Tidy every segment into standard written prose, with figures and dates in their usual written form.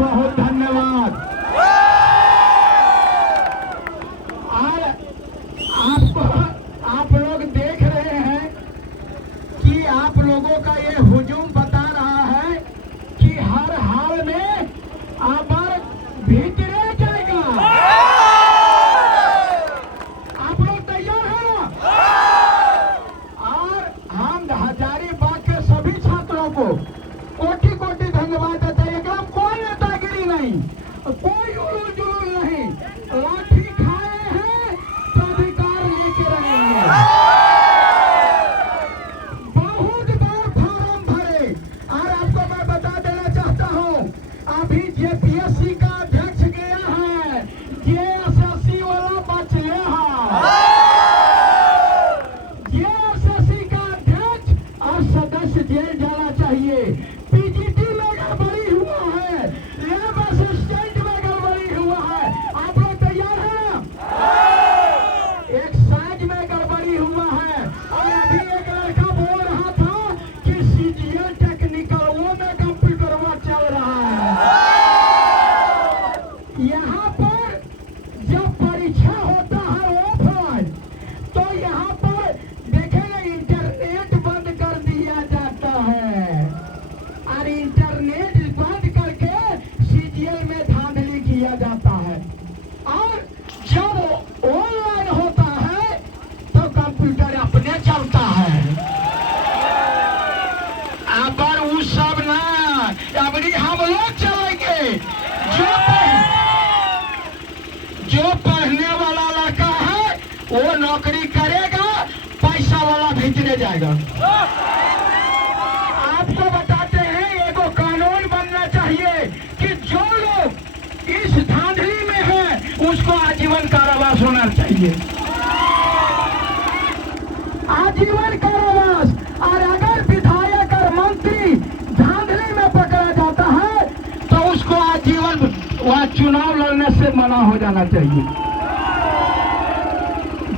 बहुत धन्यवाद। और आप लोग देख रहे हैं कि आप लोगों का ये हुजूम बता रहा है कि हर हाल में आबार भीतरे जाएगा। आप लोग तैयार हैं? और हम हजारीबाग के सभी छात्रों को कोटि कोटि धन्यवाद देते हैं। एकदम कोई नेतागिरी नहीं, कोई उलूल जुलूल नहीं, लाठी खाए हैं तो अधिकार लेके रहेंगे। बहुत बार फॉर्म भरे और आपको मैं बता देना चाहता हूँ, अभी जेपीएससी का अध्यक्ष गया है, जेएसएससी वाला बच गया है। जेएसएससी का अध्यक्ष और सदस्य जेल जाना चाहिए। पीजीटी में गड़बड़ी हुआ है, लैब असिस्टेंट में गड़बड़ी हुआ है। आप लोग तैयार हैं? एक साइज में गड़बड़ी हुआ है। और अभी एक लड़का बोल रहा था कि सीजीएल टेक्निकल वो में कंप्यूटर वो चल रहा है। यहाँ पर जब परीक्षा होता है ऑफलाइन, तो यहाँ पर देखेंगे इंटरनेट बंद कर दिया जाता है और इंटरनेट बंद करके सीजीएल में धांधली किया जाता है। और जब ऑनलाइन होता है तो कंप्यूटर अपने चलता है। अब वो सब ना, अबरी हम लोग चलेंगे। जो पढ़ने वाला लड़का है वो नौकरी करेगा, पैसा वाला भीतरे जाएगा। आपको बताते हैं एगो कानून बनना चाहिए कि जो लोग इस धांधली में है उसको आजीवन कारावास होना चाहिए। आजीवन कारावास। और अगर विधायक और मंत्री धांधली में पकड़ा जाता है तो उसको आजीवन वह चुनाव लड़ने से मना हो जाना चाहिए।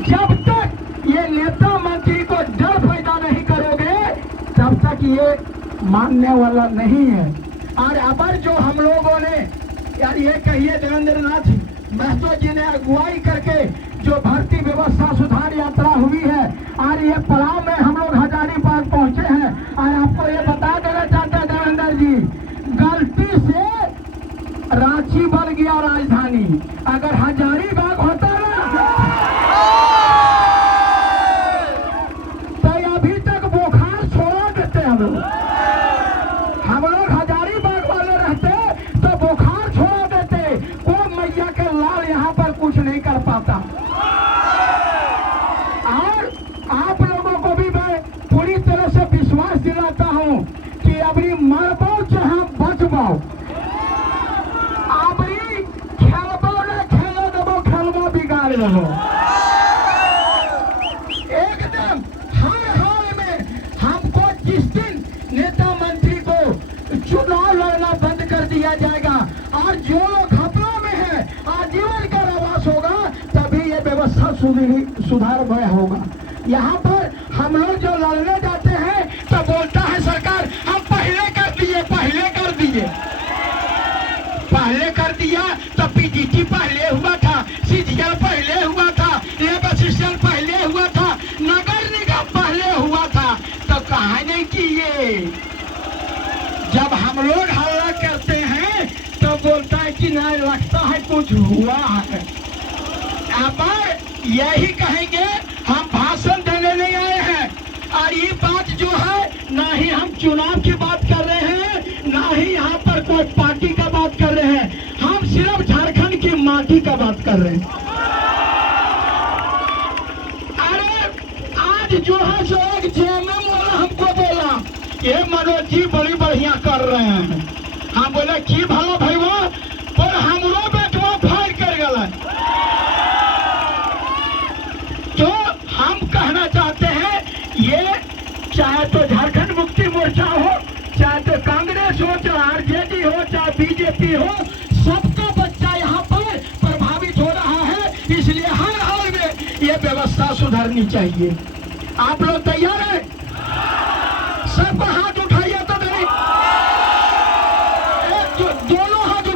जब तक ये नेता मंत्री को डर पैदा नहीं करोगे तब तक ये मानने वाला नहीं है। और अबर जो हम लोगों ने यार ये कहिए देवेंद्र नाथ महतो जी ने अगुवाई करके जो भर्ती व्यवस्था सुधार यात्रा हुई है और ये पड़ाव में हम लोग हजारीबाग पहुंचे हैं। और आपको ये बता देना चाहते हैं देवेंद्र जी, गलती से रांची बन गया राजधानी। अगर हजारीबाग होता ना तो अभी तक बुखार छोड़ा देते हम लोग हजारीबाग वाले रहते तो बुखार छोड़ा देते। कोई मैया के लाल यहाँ पर कुछ नहीं कर पाता। और आप लोगों को भी मैं पूरी तरह से विश्वास दिलाता हूँ कि अबरी मर पाओ चाहे बच पाओ, अबरी खेलबो न खेलो देबो, खेलबो बिगाड़ देबो। एकदम हर हाल में हमको जिस दिन नेता मंत्री को चुनाव लड़ना बंद कर दिया जाएगा और जो लोग खतरों में है आजीवन कारावास होगा, तभी ये व्यवस्था सुधार भय होगा। यहाँ पर हम लोग जो लड़ने जाते हैं तो बोलता है सरकार हम पहले कर दिए, पहले कर दिए, पहले कर दिया। तो पीजीटी पहले हुआ था, सीजीएल पहले हुआ था, लैब असिस्टेंट पहले हुआ था, नगर निगम पहले हुआ था, तो कहाँ नहीं किए। जब हम लोग हल्ला करते हैं तो बोलता है कि नहीं लगता है कुछ हुआ है। अब यही कहेंगे हम भाषण देने नहीं आए हैं। और ये बात जो है ना ही हम चुनाव की बात कर रहे हैं, ना ही यहाँ पर कोई पार्टी का बात कर रहे हैं, हम सिर्फ झारखंड की माटी का बात कर रहे हैं। अरे आज जो है सो एक जेएमएम वाला हमको बोला ये मनोज जी बड़ी बढ़िया कर रहे हैं। हम बोले की भला भाई वो पर हमरो बेटवा फायर कर गया। तो हम कहना चाहते हैं ये चाहे तो झारखंड मुक्ति मोर्चा हो, चाहे तो कांग्रेस हो, चाहे आरजेडी हो, चाहे बीजेपी हो, सबका बच्चा यहाँ पर प्रभावित हो रहा है। इसलिए हर हाल में ये व्यवस्था सुधरनी चाहिए। आप लोग तैयार हैं? सबको हाथ उठाइए तो नहीं, दोनों हाथ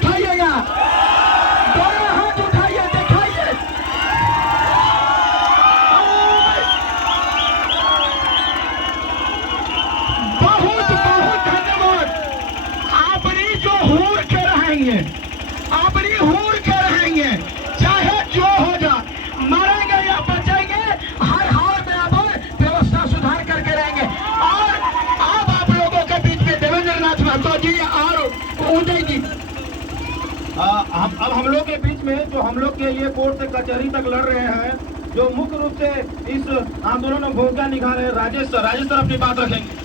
अब हम लोग के बीच में जो हम लोग के लिए कोर्ट से कचहरी तक लड़ रहे हैं, जो मुख्य रूप से इस आंदोलन में भूमिका निभा रहे हैं, राजेश सर अपनी बात रखेंगे।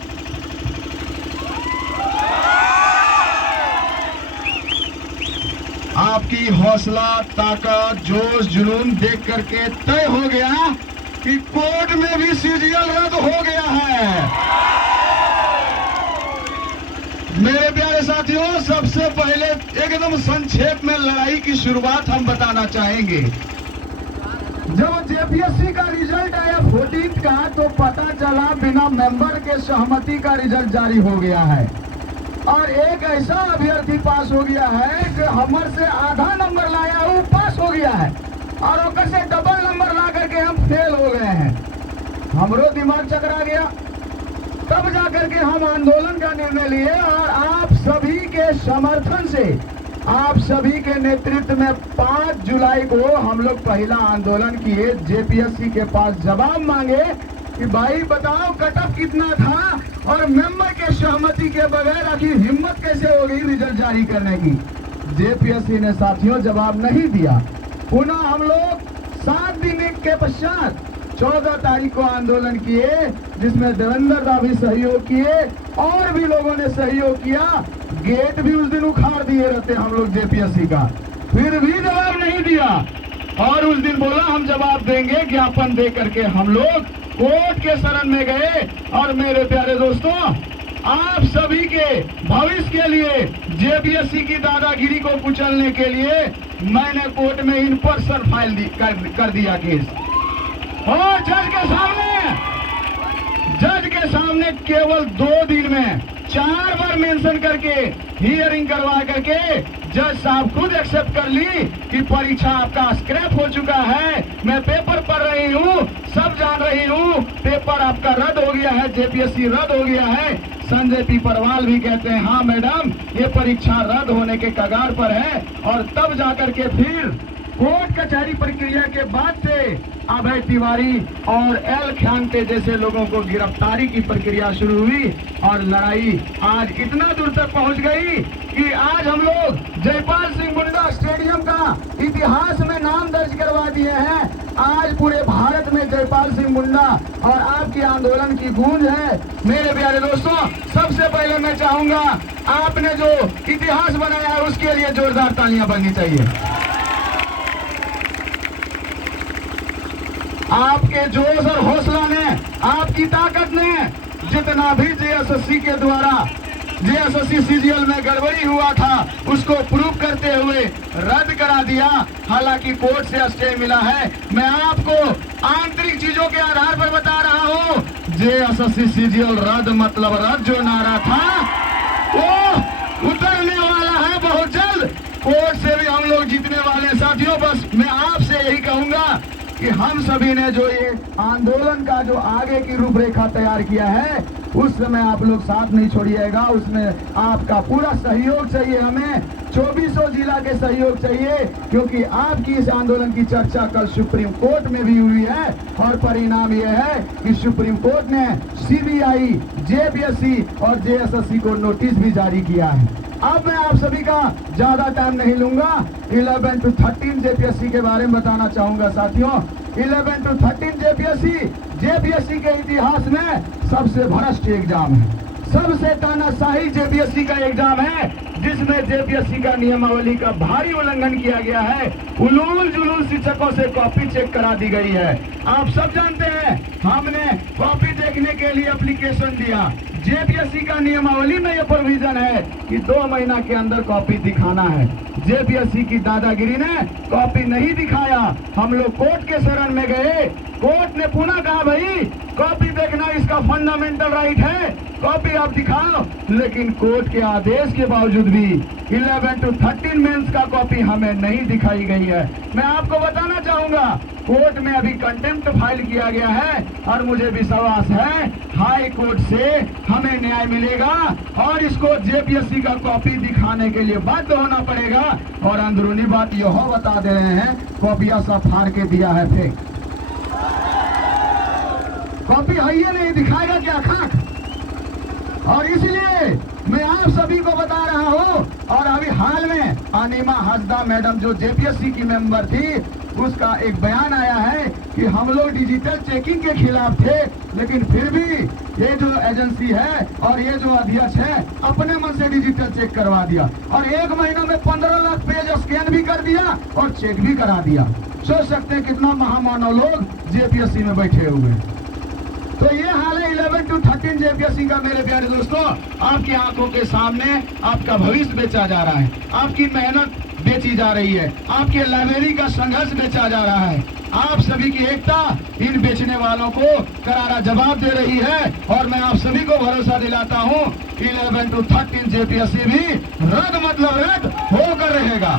आपकी हौसला, ताकत, जोश, जुनून देख करके तय हो गया कि कोर्ट में भी सीजीएल रद्द हो गया है। मेरे प्यारे साथियों, सबसे पहले एकदम संक्षेप में लड़ाई की शुरुआत हम बताना चाहेंगे। जब जेपीएससी का रिजल्ट आया 14 का, तो पता चला बिना मेंबर के सहमति का रिजल्ट जारी हो गया है और एक ऐसा अभ्यर्थी पास हो गया है जो हमर से आधा नंबर लाया, वो पास हो गया है और ओकर से डबल नंबर ला करके हम फेल हो गए हैं। हमरो दिमाग चकरा गया, तब जाकर के हम आंदोलन का निर्णय लिए और आप सभी के समर्थन से, आप सभी के नेतृत्व में 5 जुलाई को हम लोग पहला आंदोलन किए। जेपीएससी के पास जवाब मांगे कि भाई बताओ कट ऑफ कितना था और मेंबर के सहमति के बगैर आखिर हिम्मत कैसे हो गई रिजल्ट जारी करने की। जेपीएससी ने साथियों जवाब नहीं दिया। पुनः हम लोग 7 दिन के पश्चात 14 तारीख को आंदोलन किए, जिसमें देवेंद्र दा भी सहयोग किए और भी लोगों ने सहयोग किया। गेट भी उस दिन उखाड़ दिए रहते हम लोग जेपीएससी का, फिर भी जवाब नहीं दिया और उस दिन बोला हम जवाब देंगे। ज्ञापन दे करके हम लोग कोर्ट के शरण में गए और मेरे प्यारे दोस्तों, आप सभी के भविष्य के लिए, जेपीएससी की दादागिरी को कुचलने के लिए मैंने कोर्ट में इन पर्सन फाइल कर दिया केस और जज के सामने केवल 2 दिन में 4 बार मेंशन करके हियरिंग करवा करके जज साहब खुद एक्सेप्ट कर ली कि परीक्षा आपका स्क्रैप हो चुका है। मैं पेपर पढ़ रही हूँ, सब जान रही हूँ, पेपर आपका रद्द हो गया है, जेपीएससी रद्द हो गया है। संजय पीपरवाल भी कहते हैं हाँ मैडम, ये परीक्षा रद्द होने के कगार पर है। और तब जाकर के फिर कोर्ट कचहरी प्रक्रिया के बाद से अभय तिवारी और एल ख्यांते जैसे लोगों को गिरफ्तारी की प्रक्रिया शुरू हुई और लड़ाई आज इतना दूर तक पहुंच गई कि आज हम लोग जयपाल सिंह मुंडा स्टेडियम का इतिहास में नाम दर्ज करवा दिए हैं। आज पूरे भारत में जयपाल सिंह मुंडा और आपके आंदोलन की गूंज है। मेरे प्यारे दोस्तों, सबसे पहले मैं चाहूंगा आपने जो इतिहास बनाया है उसके लिए जोरदार तालियां बननी चाहिए। आपके जोश और हौसला ने, आपकी ताकत ने जितना भी जेएसएससी के द्वारा जेएसएससी सीजीएल में गड़बड़ी हुआ था उसको प्रूव करते हुए रद्द करा दिया। हालांकि कोर्ट से स्टे मिला है। मैं आपको आंतरिक चीजों के आधार पर बता रहा हूं, जेएसएससी सीजीएल रद्द मतलब रद्द जो नारा था वो उतरने वाला है बहुत जल्द। कोर्ट से भी हम लोग जीतने वाले हैं। साथियों, बस मैं आपसे यही कहूंगा कि हम सभी ने जो ये आंदोलन का जो आगे की रूपरेखा तैयार किया है उस समय आप लोग साथ नहीं छोड़िएगा। उसमें आपका पूरा सहयोग चाहिए, हमें 2400 जिला के सहयोग चाहिए, क्योंकि आपकी इस आंदोलन की चर्चा कल सुप्रीम कोर्ट में भी हुई है और परिणाम यह है कि सुप्रीम कोर्ट ने सीबीआई, जेपीएससी और जेएसएससी को नोटिस भी जारी किया है। अब मैं आप सभी का ज्यादा टाइम नहीं लूंगा। 11 to 13 जेपीएससी के बारे में बताना चाहूंगा। साथियों, 11 to 13 जेपीएससी के इतिहास में सबसे भ्रष्ट एग्जाम है, सबसे तानाशाही जेपीएससी का एग्जाम है, जिसमें जेपीएससी का नियमावली का भारी उल्लंघन किया गया है। उलूल जुलूल शिक्षकों से कॉपी चेक करा दी गई है। आप सब जानते हैं, हमने कॉपी देखने के लिए एप्लीकेशन दिया। जेपीएससी का नियमावली में यह प्रोविजन है कि 2 महीना के अंदर कॉपी दिखाना है। जेपीएससी की दादागिरी ने कॉपी नहीं दिखाया। हम लोग कोर्ट के शरण में गए। कोर्ट ने पुनः कहा भाई कॉपी देखना इसका फंडामेंटल राइट है, कॉपी आप दिखाओ। लेकिन कोर्ट के आदेश के बावजूद भी 11 to 13 मेंस का कॉपी हमें नहीं दिखाई गई है। मैं आपको बताना चाहूंगा, कोर्ट में अभी कंटेम्प्ट फाइल किया गया है और मुझे विश्वास है हाई कोर्ट से हमें न्याय मिलेगा और इसको जेपीएससी का कॉपी दिखाने के लिए बाध्य होना पड़ेगा। और अंदरूनी बात यह बता दे रहे हैं, कॉपिया सब फाड़ के दिया है फेंक। कॉपी है ये नहीं दिखाएगा क्या खाक। और इसलिए मैं आप सभी को बता रहा हूं। और अभी हाल में अनिमा हसदा मैडम जो जेपीएससी की मेंबर थी, उसका एक बयान आया है कि हम लोग डिजिटल चेकिंग के खिलाफ थे, लेकिन फिर भी ये जो एजेंसी है और ये जो अध्यक्ष है अपने मन से डिजिटल चेक करवा दिया और 1 महीना में 15 लाख पेज स्कैन भी कर दिया और चेक भी करा दिया। सोच सकते हैं कितना महामानव लोग जेपीएससी में बैठे हुए हैं। तो ये हाल है 11 to 13 जेपीएससी का। मेरे प्यारे दोस्तों, आपकी आंखों के सामने आपका भविष्य बेचा जा रहा है, आपकी मेहनत बेची जा रही है, आपके लाइब्रेरी का संघर्ष बेचा जा रहा है। आप सभी की एकता इन बेचने वालों को करारा जवाब दे रही है और मैं आप सभी को भरोसा दिलाता हूं 11 to 13 जेपीएससी भी रद्द मतलब रद्द होकर रहेगा।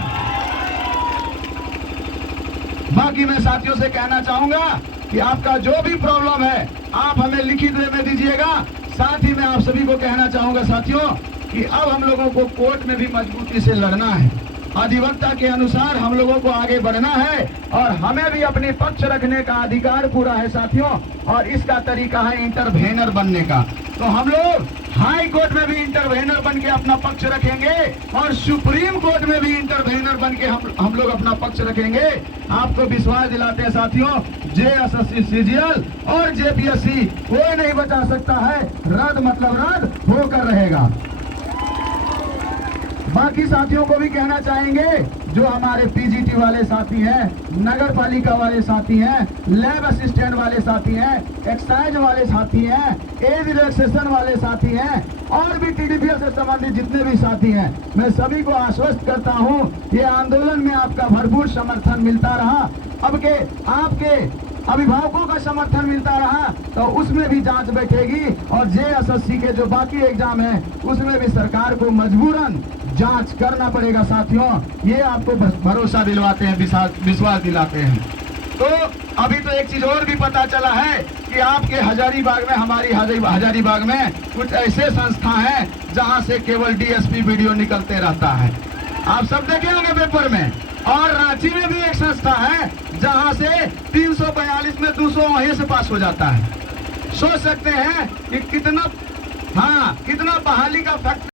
बाकी मैं साथियों से कहना चाहूंगा कि आपका जो भी प्रॉब्लम है आप हमें लिखित में दीजिएगा। साथ ही मैं आप सभी को कहना चाहूंगा साथियों कि अब हम लोगों को कोर्ट में भी मजबूती से लड़ना है, अधिवक्ता के अनुसार हम लोगों को आगे बढ़ना है और हमें भी अपने पक्ष रखने का अधिकार पूरा है साथियों। और इसका तरीका है इंटरवेनर बनने का। तो हम लोग हाई कोर्ट में भी इंटरवेनर बन के अपना पक्ष रखेंगे और सुप्रीम कोर्ट में भी इंटरवेनर बन के हम लोग अपना पक्ष रखेंगे। आपको विश्वास दिलाते हैं साथियों, जेएसएससी, सीजीएल और जेपीएससी कोई नहीं बचा सकता है। रद्द मतलब रद्द होकर रहेगा। बाकी साथियों को भी कहना चाहेंगे, जो हमारे पीजीटी वाले साथी हैं, नगर पालिका वाले साथी हैं, लैब असिस्टेंट वाले साथी हैं, एक्साइज वाले साथी हैं, एज रिलैक्सेशन वाले साथी हैं और भी टीडीपीएल से संबंधित जितने भी साथी हैं, मैं सभी को आश्वस्त करता हूं, ये आंदोलन में आपका भरपूर समर्थन मिलता रहा। अब के आपके अभिभावकों का समर्थन मिलता रहा तो उसमें भी जांच बैठेगी और जेएसएससी के जो बाकी एग्जाम है उसमें भी सरकार को मजबूरन जांच करना पड़ेगा साथियों। ये आपको भरोसा दिलवाते हैं, विश्वास दिलाते हैं। तो अभी तो एक चीज और भी पता चला है कि आपके हजारीबाग में, हमारी हजारीबाग में कुछ ऐसे संस्था हैं जहां से केवल डीएसपी वीडियो निकलते रहता है। आप सब देखे होंगे पेपर में। और रांची में भी एक संस्था है जहां से 342 में 200 वहीं से पास हो जाता है। सोच सकते हैं कि कितना बहाली का फैक्टर